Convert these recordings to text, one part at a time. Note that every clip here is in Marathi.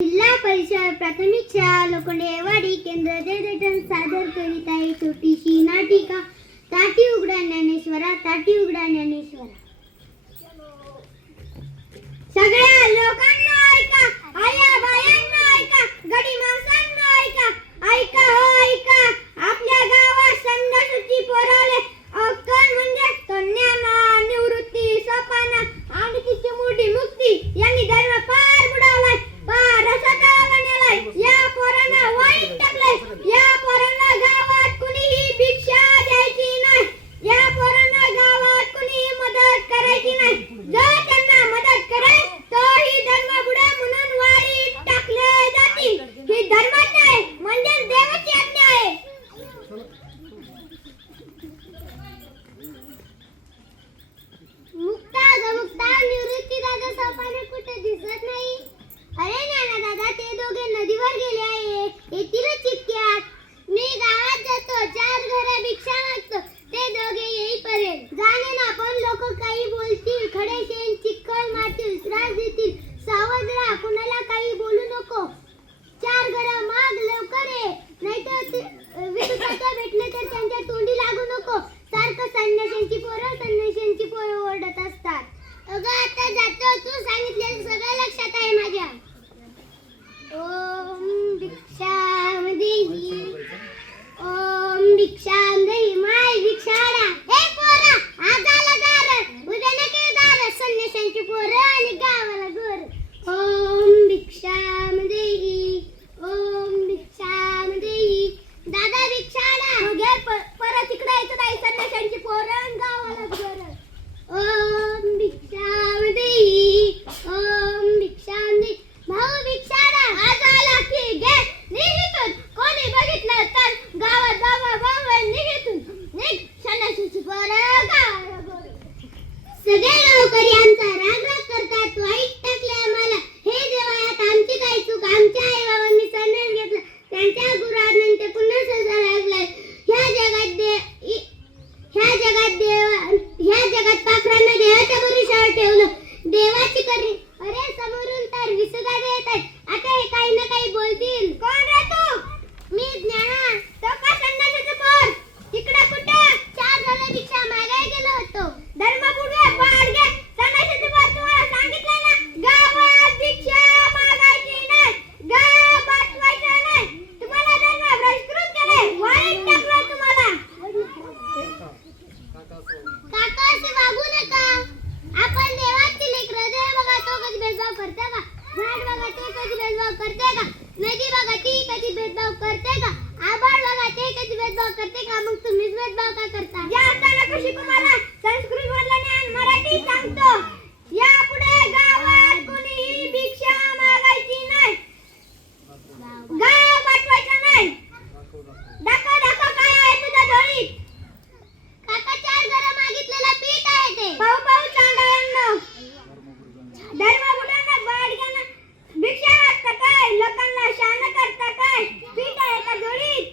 जिल्हा परिषद प्राथमिक शाळा लोखंडेवाडी केंद्र जयदेठण सादर करीत आहे छोटीशी नाटिका ताटी उघडा ज्ञानेश्वरा, ताटी उघडा ज्ञानेश्वरा. सगळ्या लोकांना ऐका, आया बायांना ऐका, गडी माणसांना ऐका, ऐका हो ऐका. आपल्या गावात संन्यासाची पोराले अक्कल म्हणजे कन्याना निवृत्ती सोपाना आणि तिची मोठी मुक्ती यांनी धर्म पार बुडवलाय, पार रसातळाला नेलाय. या पोरांना वाईट टाकलंय. या पोरांना गावात कुणीही भिक्षा द्यायची नाही. या पोरांना गावात कुणीही मदत करायची नाही. जर त्यांना मदत करेल तो ही धर्म बुडे म्हणून वाईट टाकले जातील. ही धर्माची आहे म्हणजे देवाची आज्ञा आहे. मुक्ता निवृत्ती दादा सोपाने कुठे दिसत नाही. अरे नाना दादा ते दोघे नदीवर गेले आहे, येतीलच इतक्यात. मी गावात जातो, 4 घरा भिक्षा मागतो, ते दोघे येईपर्यंत. जाणे ना पण लोक काही बोलतील, खडे शेण चिखल मारतील, त्रास देतील. सावध राहा, कुणाला काही बोलू नको. 4 घरा माग लवकर ये, नाहीतर विसुकाच्या भेटले तर त्यांच्या तोंडी लागू नको. सारखं संन्याशांची पोरं ओरडत असतात. अगं आता जातो, तू सांगितलेलं सगळं लक्षात आहे माझ्या. ओम भिक्षाम देही, ओम भिक्षाम देही, माय भिक्षाडा. हे पोरा आज आला दार, उद्या नके दार, संन्याशांची पोरं आणि गावाला गोर. ओम भिक्षाम देही, ओम भिक्षाम देही. दादा भिक्षाडा घे, परत इकडे यायचं नाही. संन्याशांची पोरं आणि गावाला गोर. ओम भिक्षाम देही, ओम भिक्षाम देही. भाऊ भिक्षाडा आज आला की घे, निघितून. कोणी बघितलं तर गावात बाबा निघितून निघ. संन्याशांची पोरं गावाला गोर. सगळे गावकरी आमचा राग करतात, वाईट टाकले आम्हाला. हे देवायात आमची काय चूक? आमच्या आई बाबांनी संन्यास घेतला, त्यांच्या गुरुआज्ञेने ते पुन्हा सजा लागलाय. ह्या जगात पाखरांना देवाच्या भरोशावर ठेवलं. देवाची करी. अरे समोरून तर विसुगाडे येत आहेत. आता हे काही ना काही बोलतील. कोण रे तू? मी ज्ञाना. तो का संन्यासाचा पोर? तिकडे कुठे? 4 घरा भिक्षा मागायला गेलो होतो. धर्म बुडवे, पाड घे. संन्यासाचा पोर तुम्हाला सांगितलं ना, गावात भिक्षा मागायची नाही, गाव पाठवायचं नाही. तुम्हाला धर्म भ्रष्ट केलंय, वाईट टाकलं तुम्हाला. काका असे वागू नका. आपण देवाची लेकरं. देव बघा तो कधी भेदभाव करते का? झाड बघा ते कधी भेदभाव करते का? नदी बघा ती कधी भेदभाव करते का? आभाळ बघा ते कधी भेदभाव करते का? मग तुम्हीच भेदभाव का करता? या असताना कशी तुम्हाला संस्कृत मधलं ज्ञान मराठी सांगतो. यापुढे गावात कोणीही भिक्षा मागायची नाही, गाव पाठवायचं नाही. दाखव काय आहे तुझ्या झोळीत? काका 4 घरं मागितलेलं पीठ आहे ते. पाहू चांडाळ्यांनो. धर्मबुडांना बाडग्यांना भिक्षा मागता काय? लोकांना शान करता काय? पीठ आहे का झोळीत?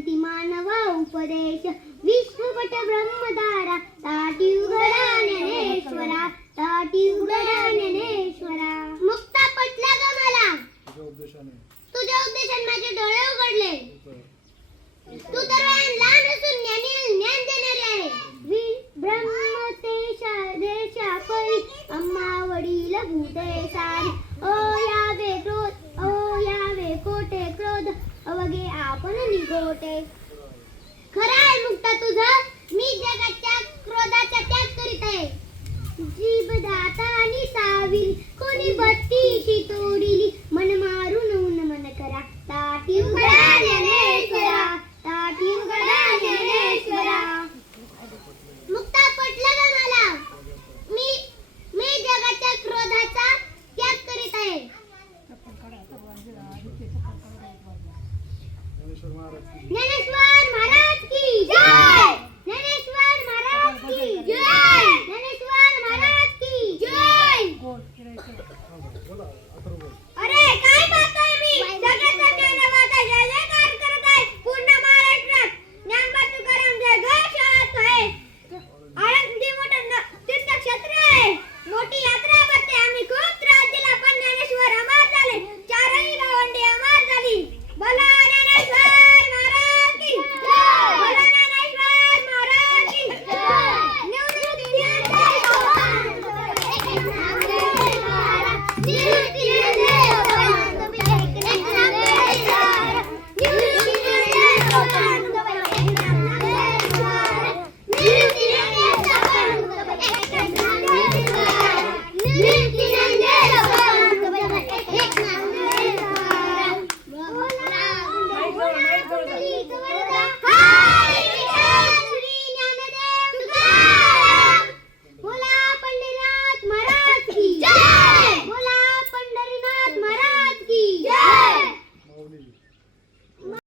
विनंती मानवा उपदेश विश्वपट ब्रह्मदारा ताटी उघडा ज्ञानेश्वरा ताटी उघडा ज्ञानेश्वरा. मुक्ता पटला ग मला तुझ्या उद्देशाने माझे डोळे उघडले. तू तर लहान असून ज्ञान देणारे आहे. ब्रह्मतेशा देशा पै अम्मा वडील भूते सारी. ओ यावे क्रोध ओ यावे कोटे क्रोध अवघे आपण निगोटे. खरं आहे मुक्ता तुझं. मी जगाच्या क्रोधाचा त्याग करीत आहे. जीभ दातानी चाविली कोणी बत्तीशी तोडिली मन मारून ऊन मन करा ताटी उघडा ज्ञानेश्वरा ताटी उघडा ज्ञानेश्वरा. मुक्ता पटलं का मला. मी जगाच्या क्रोधाचा त्याग करीत आहे. ज्ञानेश्वर महाराज की जय.